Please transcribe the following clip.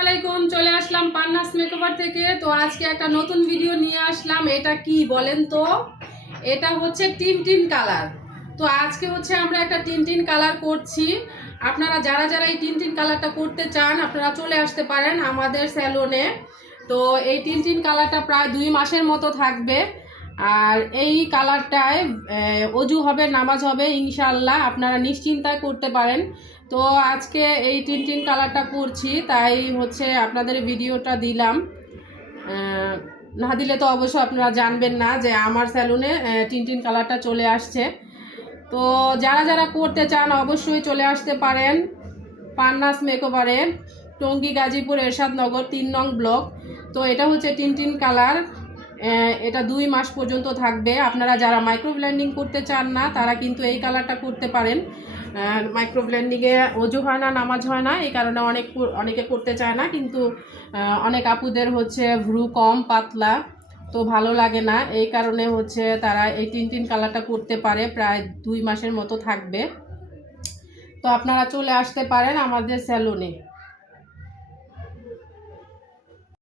আলাইকুম চলে আসলাম পান্নাস মেকওভার থেকে। তো আজকে একটা নতুন ভিডিও নিয়ে আসলাম। এটা কি বলেন তো? এটা হচ্ছে টিন টিন কালার। তো আজকে হচ্ছে আমরা একটা টিন টিন কালার করছি। আপনারা যারা যারা এই টিন টিন কালারটা করতে চান, আপনারা চলে আসতে পারেন আমাদের স্যালনে তো এই টিন টিন কালারটা প্রায় দুই মাসের মতো থাকবে। আর এই কালারটায় অজু হবে, নামাজ হবে ইনশাল্লাহ আপনারা নিশ্চিন্তায় করতে পারেন। তো আজকে এই টিন টিন কালারটা করছি, তাই হচ্ছে আপনাদের ভিডিওটা দিলাম। না দিলে তো অবশ্য আপনারা জানবেন না যে আমার স্যালুনে টিন টিন কালারটা চলে আসছে। তো যারা যারা করতে চান অবশ্যই চলে আসতে পারেন। পান্নাস মেকওভারে, টঙ্গী গাজীপুর এরশাদনগর তিন নং ব্লক। তো এটা হচ্ছে টিন টিন কালার। এটা দুই মাস পর্যন্ত থাকবে। আপনারা যারা মাইক্রো ব্লেন্ডিং করতে চান না, তারা কিন্তু এই কালারটা করতে পারেন। মাইক্রো ব্লেন্ডিংয়ে অজু হয় না, নামাজ হয় না, এই কারণে অনেক অনেকে করতে চায় না, কিন্তু অনেক আপুদের হচ্ছে ভ্রু কম, পাতলা, তো ভালো লাগে না। এই কারণে হচ্ছে তারা এই তিন তিন কালারটা করতে পারে, প্রায় দুই মাসের মতো থাকবে। তো আপনারা চলে আসতে পারেন আমাদের স্যালুনে